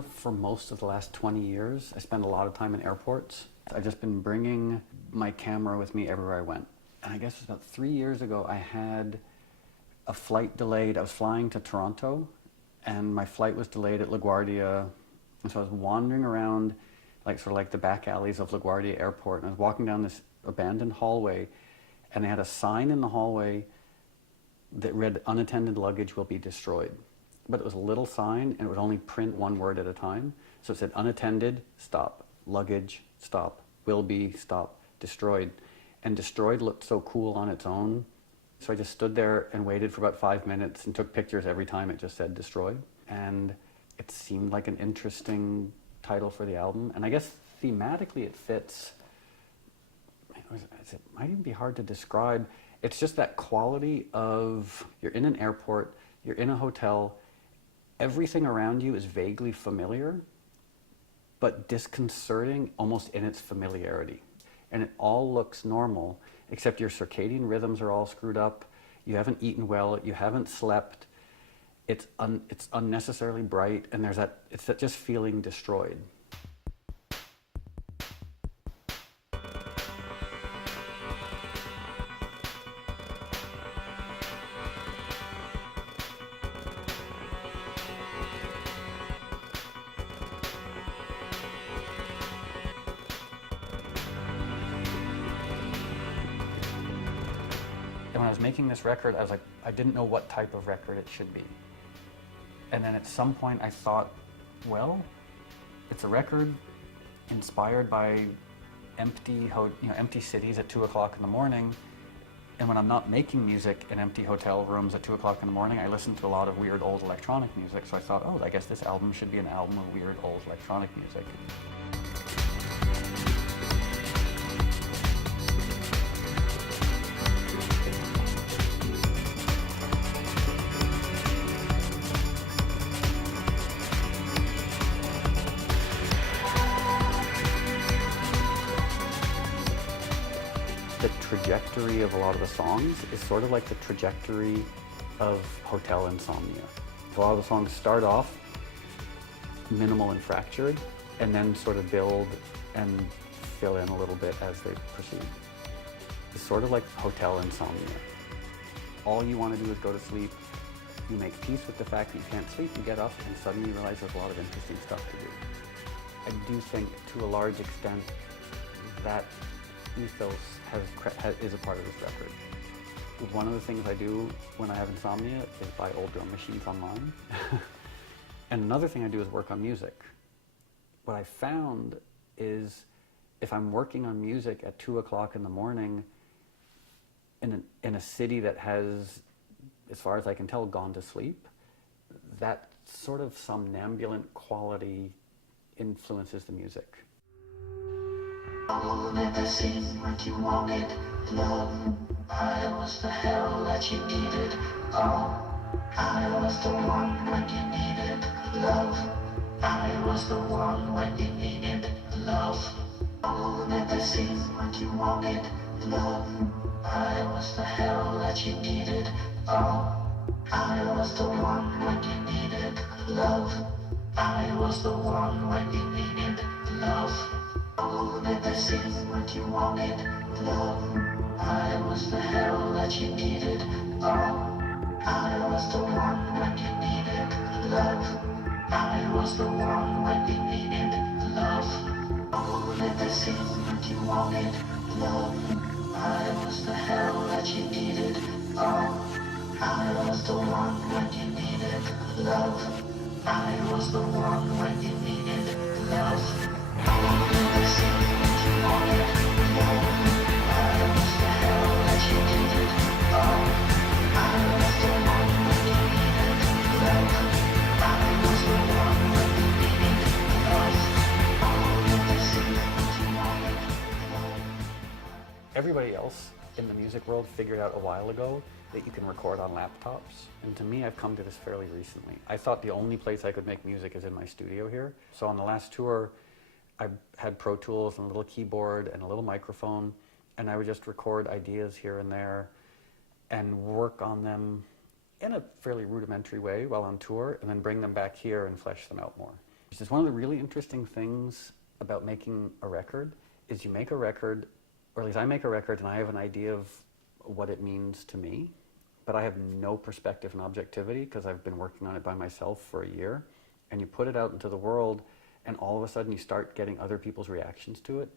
tour for most of the last 20 years. I spend a lot of time in airports. I've just been bringing my camera with me everywhere I went. And I guess it was about 3 years ago, I had a flight delayed. I was flying to Toronto, and my flight was delayed at LaGuardia. And so I was wandering around, sort of like the back alleys of LaGuardia Airport, and I was walking down this abandoned hallway, and they had a sign in the hallway that read, "Unattended luggage will be destroyed." But it was a little sign, and it would only print one word at a time. So it said, "Unattended, stop. Luggage, stop. Will be, stop. Destroyed." And destroyed looked so cool on its own. So I just stood there and waited for about 5 minutes and took pictures every time it just said destroyed. And it seemed like an interesting title for the album. And I guess thematically it fits. It might even be hard to describe. It's just that quality of, you're in an airport, you're in a hotel, everything around you is vaguely familiar, but disconcerting almost in its familiarity. And it all looks normal, except your circadian rhythms are all screwed up, you haven't eaten well, you haven't slept, it's unnecessarily bright, and it's that just feeling destroyed. And when I was making this record, I was like, I didn't know what type of record it should be. And then at some point I thought, well, it's a record inspired by empty cities at 2 o'clock in the morning. And when I'm not making music in empty hotel rooms at 2 o'clock in the morning, I listen to a lot of weird old electronic music. So I thought, oh, I guess this album should be an album of weird old electronic music. The trajectory of a lot of the songs is sort of like the trajectory of hotel insomnia. A lot of the songs start off minimal and fractured, and then sort of build and fill in a little bit as they proceed. It's sort of like hotel insomnia. All you want to do is go to sleep. You make peace with the fact that you can't sleep, you get up, and suddenly you realize there's a lot of interesting stuff to do. I do think, to a large extent, that ethos is a part of this record. One of the things I do when I have insomnia is buy old drum machines online. And another thing I do is work on music. What I found is if I'm working on music at 2 o'clock in the morning in a city that has, as far as I can tell, gone to sleep, that sort of somnambulant quality influences the music. I'll never seem what you wanted, love. I was the hell that you needed. Oh, I was the one when you needed love. I was the one when you needed love. I'll never seem what you wanted, love. I was the hell that you needed. Oh, I was the one when you needed love. I was the one when you needed love. I'll never seem what you wanted, love. I was the hell that you needed. Oh, I was the one when you needed love. I was the one when you needed love. I'll never seem what you wanted, love. I was the hell that you needed. Oh, I was the one when you needed love. I was the one when you needed love. I'll never seem what you wanted, love. I was the hell that you needed. Oh, I was the one when you needed love. I was the one when you needed love. I'll never seem what you wanted, love. Everybody else in the music world figured out a while ago that you can record on laptops. And to me, I've come to this fairly recently. I thought the only place I could make music is in my studio here. So on the last tour, I had Pro Tools and a little keyboard and a little microphone, and I would just record ideas here and there and work on them in a fairly rudimentary way while on tour, and then bring them back here and flesh them out more. It's one of the really interesting things about making a record is you make a record, or at least I make a record and I have an idea of what it means to me, but I have no perspective and objectivity because I've been working on it by myself for a year. And you put it out into the world and all of a sudden you start getting other people's reactions to it.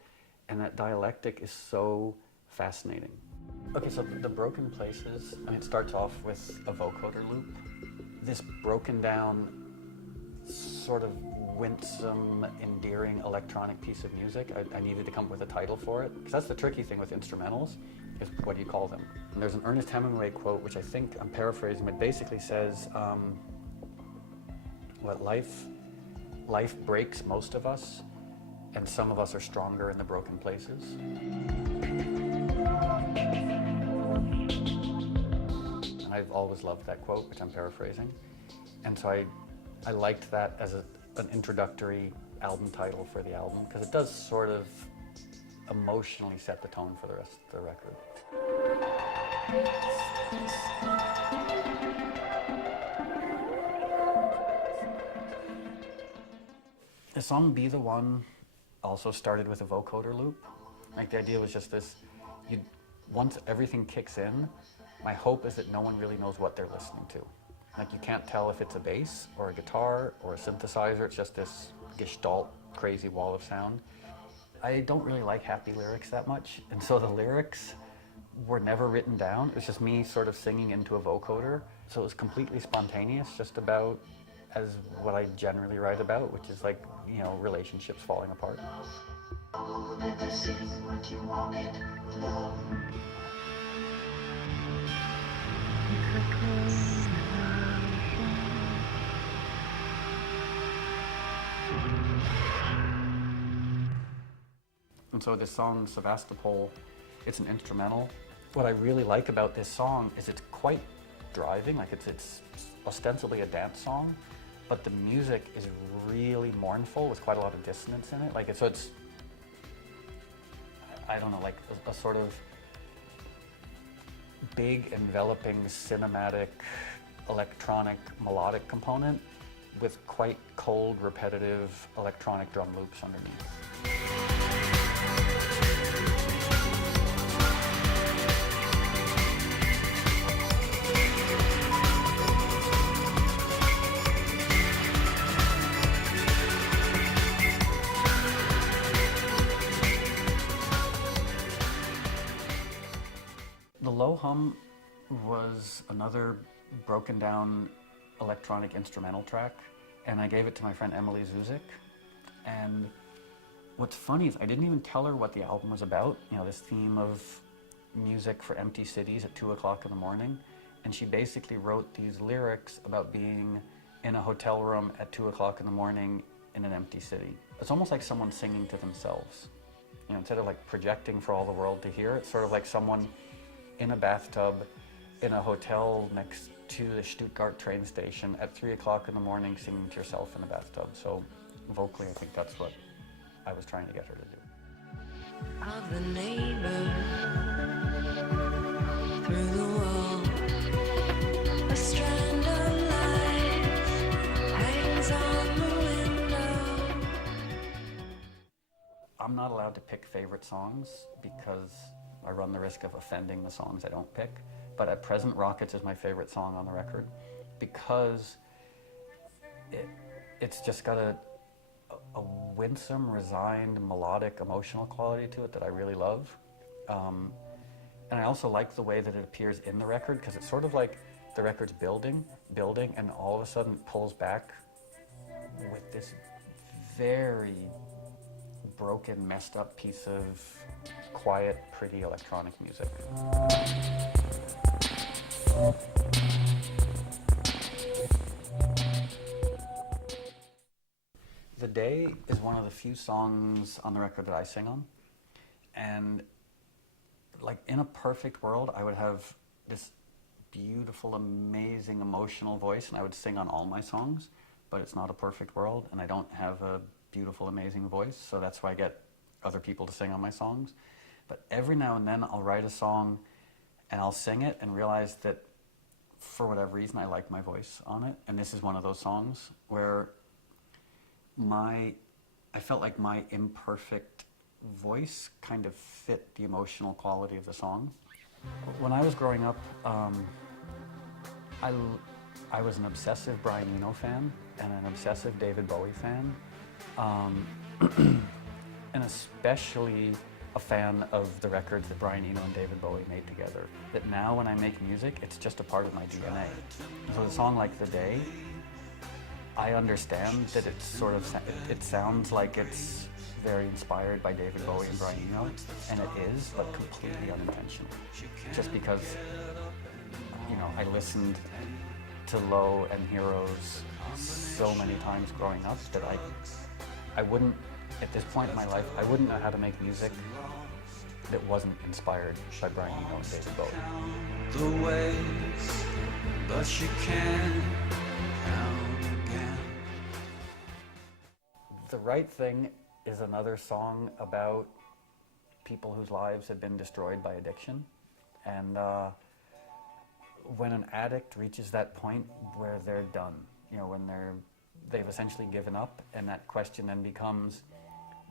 And that dialectic is so fascinating. Okay, so the broken places, I mean, it starts off with a vocoder loop. This broken down, sort of winsome, endearing electronic piece of music. I needed to come up with a title for it, because that's the tricky thing with instrumentals, is what do you call them? And there's an Ernest Hemingway quote, which I think I'm paraphrasing, but basically says, life breaks most of us, and some of us are stronger in the broken places. And I've always loved that quote, which I'm paraphrasing. And so I liked that as an introductory album title for the album, because it does sort of emotionally set the tone for the rest of the record. The song Be the One also started with a vocoder loop. Like, the idea was just this, once everything kicks in, my hope is that no one really knows what they're listening to. Like, you can't tell if it's a bass or a guitar or a synthesizer. It's just this gestalt, crazy wall of sound. I don't really like happy lyrics that much, and so the lyrics were never written down. It was just me sort of singing into a vocoder. So it was completely spontaneous, just about as what I generally write about, which is like, you know, relationships falling apart. And so this song, Sevastopol, it's an instrumental. What I really like about this song is it's quite driving, like it's ostensibly a dance song, but the music is really mournful with quite a lot of dissonance in it. Like it's I don't know, like a sort of big, enveloping, cinematic, electronic, melodic component with quite cold, repetitive electronic drum loops underneath. The low hum was another broken down electronic instrumental track, and I gave it to my friend Emily Zuzik. And what's funny is I didn't even tell her what the album was about, you know, this theme of music for empty cities at 2 o'clock in the morning. And she basically wrote these lyrics about being in a hotel room at 2 o'clock in the morning in an empty city. It's almost like someone singing to themselves. You know, instead of like projecting for all the world to hear, it's sort of like someone in a bathtub in a hotel next to the Stuttgart train station at 3 o'clock in the morning singing to yourself in a bathtub. So vocally, I think that's what I was trying to get her to do. Of the neighbor through the wall, a strand of light hangs on the window. I'm not allowed to pick favorite songs because I run the risk of offending the songs I don't pick. But at present, Rockets is my favorite song on the record because it's just got a winsome, resigned, melodic, emotional quality to it that I really love. And I also like the way that it appears in the record, because it's sort of like the record's building, and all of a sudden it pulls back with this very broken, messed up piece of quiet, pretty electronic music. The Day is one of the few songs on the record that I sing on. And like in a perfect world, I would have this beautiful, amazing, emotional voice and I would sing on all my songs, but it's not a perfect world and I don't have a beautiful, amazing voice, so that's why I get other people to sing on my songs. But every now and then I'll write a song and I'll sing it and realize that for whatever reason I like my voice on it. And this is one of those songs where I felt like my imperfect voice kind of fit the emotional quality of the song. When I was growing up, I was an obsessive Brian Eno fan and an obsessive David Bowie fan, and especially a fan of the records that Brian Eno and David Bowie made together. That now when I make music, it's just a part of my DNA. So a song like The Day, I understand that it's sort of, it sounds like it's very inspired by David Bowie and Brian Eno, and it is, but completely unintentional. Just because, you know, I listened to Low and Heroes so many times growing up that I wouldn't, at this point in my life, I wouldn't know how to make music that wasn't inspired by Brian Eno and David Bowie. The ways, but you can count again. The Right Thing is another song about people whose lives have been destroyed by addiction. And when an addict reaches that point where they're done, you know, when they've essentially given up, and that question then becomes,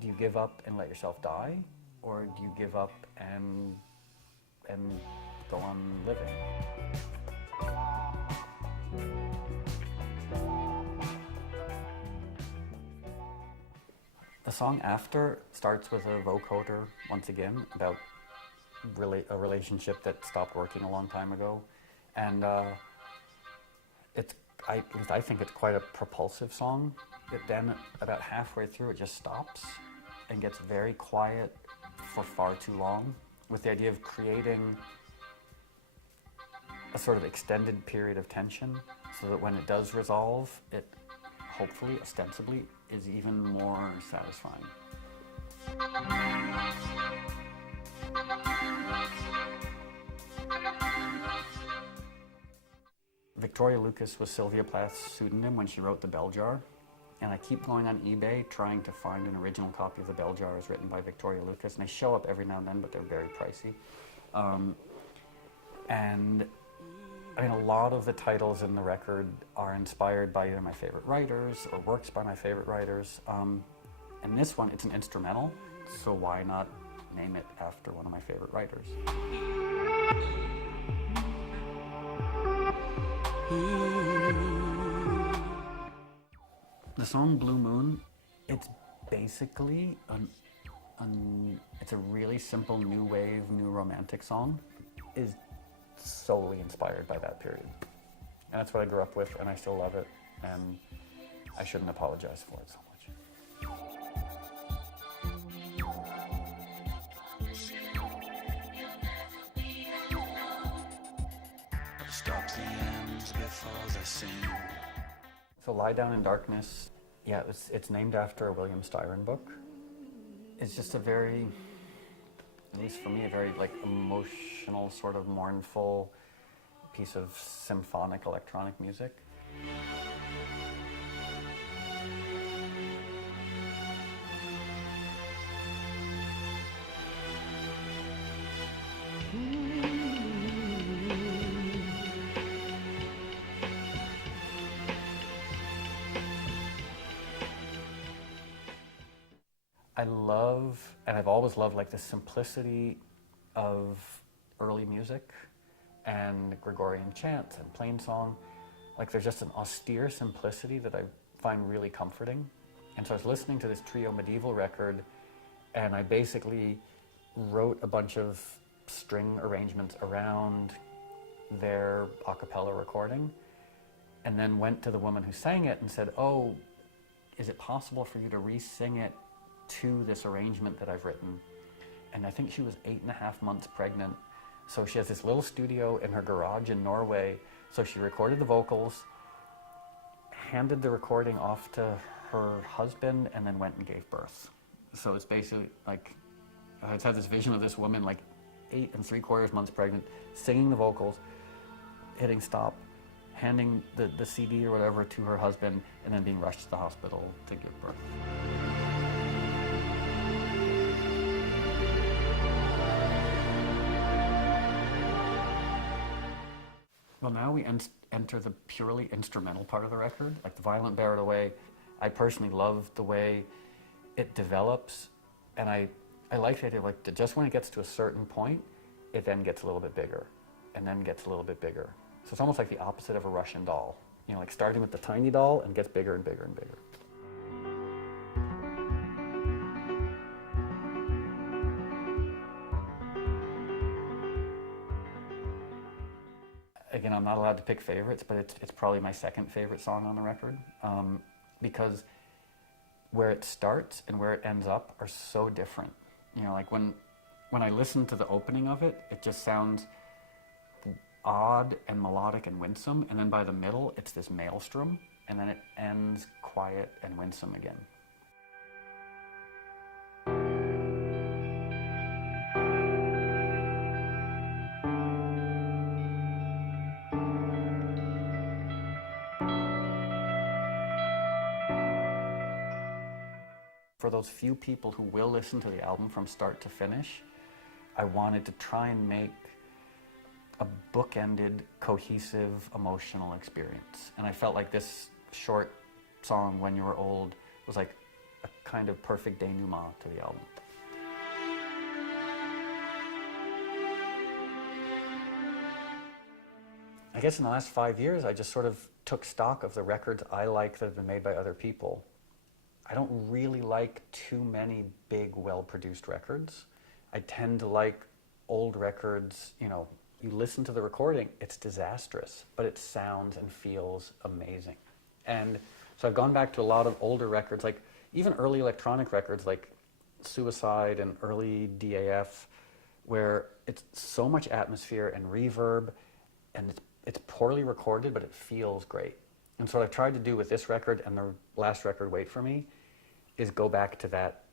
do you give up and let yourself die, or do you give up and go on living? The song After starts with a vocoder, once again, about a relationship that stopped working a long time ago. And I think it's quite a propulsive song. Then about halfway through it just stops and gets very quiet for far too long, with the idea of creating a sort of extended period of tension so that when it does resolve, it hopefully, ostensibly, is even more satisfying. Victoria Lucas was Sylvia Plath's pseudonym when she wrote The Bell Jar, and I keep going on eBay trying to find an original copy of The Bell Jar as written by Victoria Lucas, and they show up every now and then, but they're very pricey. And I mean, a lot of the titles in the record are inspired by either my favorite writers or works by my favorite writers. And this one, it's an instrumental, so why not name it after one of my favorite writers? The song Blue Moon, it's basically it's a really simple new wave, new romantic song, is solely inspired by that period. And that's what I grew up with, and I still love it, and I shouldn't apologize for it so much. Stop the ends before they sing. So Lie Down in Darkness, yeah, it's named after a William Styron book. It's just a very, at least for me, a very like emotional, sort of mournful piece of symphonic electronic music. I love, and I've always loved, like the simplicity of early music and Gregorian chants and plain song. Like there's just an austere simplicity that I find really comforting. And so I was listening to this Trio Medieval record, and I basically wrote a bunch of string arrangements around their a cappella recording, and then went to the woman who sang it and said, oh, is it possible for you to re-sing it to this arrangement that I've written? And I think she was 8.5 months pregnant. So she has this little studio in her garage in Norway. So she recorded the vocals, handed the recording off to her husband, and then went and gave birth. So it's basically like, I just had this vision of this woman like 8 3/4 months pregnant, singing the vocals, hitting stop, handing the CD or whatever to her husband, and then being rushed to the hospital to give birth. Well, now we enter the purely instrumental part of the record. Like the Violent Bear It Away I personally love the way it develops, and I like the idea of like just when it gets to a certain point, it then gets a little bit bigger, and then gets a little bit bigger. So it's almost like the opposite of a Russian doll. You know, like starting with the tiny doll and gets bigger and bigger and bigger. Again, I'm not allowed to pick favorites, but it's probably my second favorite song on the record, because where it starts and where it ends up are so different. You know, like when I listen to the opening of it, it just sounds odd and melodic and winsome, and then by the middle, it's this maelstrom, and then it ends quiet and winsome again. For those few people who will listen to the album from start to finish, I wanted to try and make a bookended, cohesive, emotional experience. And I felt like this short song, When You Were Old, was like a kind of perfect denouement to the album. I guess in the last 5 years, I just sort of took stock of the records I like that have been made by other people. I don't really like too many big, well-produced records. I tend to like old records, you know, you listen to the recording, it's disastrous, but it sounds and feels amazing. And so I've gone back to a lot of older records, like even early electronic records like Suicide and early DAF, where it's so much atmosphere and reverb, and it's poorly recorded, but it feels great. And so what I've tried to do with this record and the last record, Wait For Me, is go back to that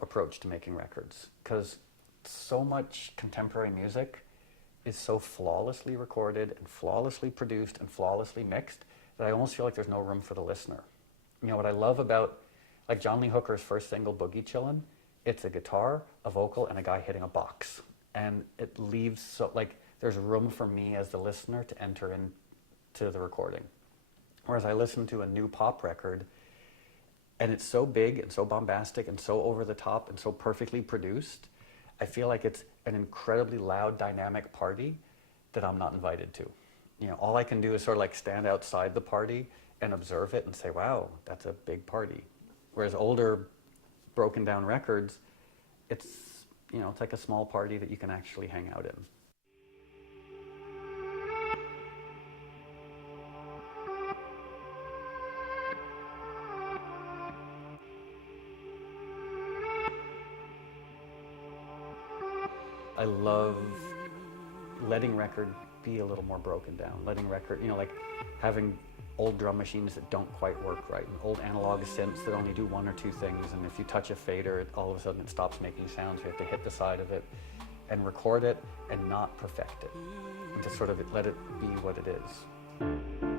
approach to making records. Because so much contemporary music is so flawlessly recorded and flawlessly produced and flawlessly mixed that I almost feel like there's no room for the listener. You know, what I love about, like John Lee Hooker's first single, Boogie Chillin', it's a guitar, a vocal, and a guy hitting a box. And it leaves, so like, there's room for me as the listener to enter into the recording. Whereas I listen to a new pop record, and it's so big and so bombastic and so over the top and so perfectly produced, I feel like it's an incredibly loud, dynamic party that I'm not invited to. You know, all I can do is sort of like stand outside the party and observe it and say, wow, that's a big party. Whereas older, broken down records, it's, you know, it's like a small party that you can actually hang out in. I love letting record be a little more broken down, letting record, you know, like having old drum machines that don't quite work right, and old analog synths that only do one or two things, and if you touch a fader, all of a sudden it stops making sounds. You have to hit the side of it and record it and not perfect it, and just sort of let it be what it is.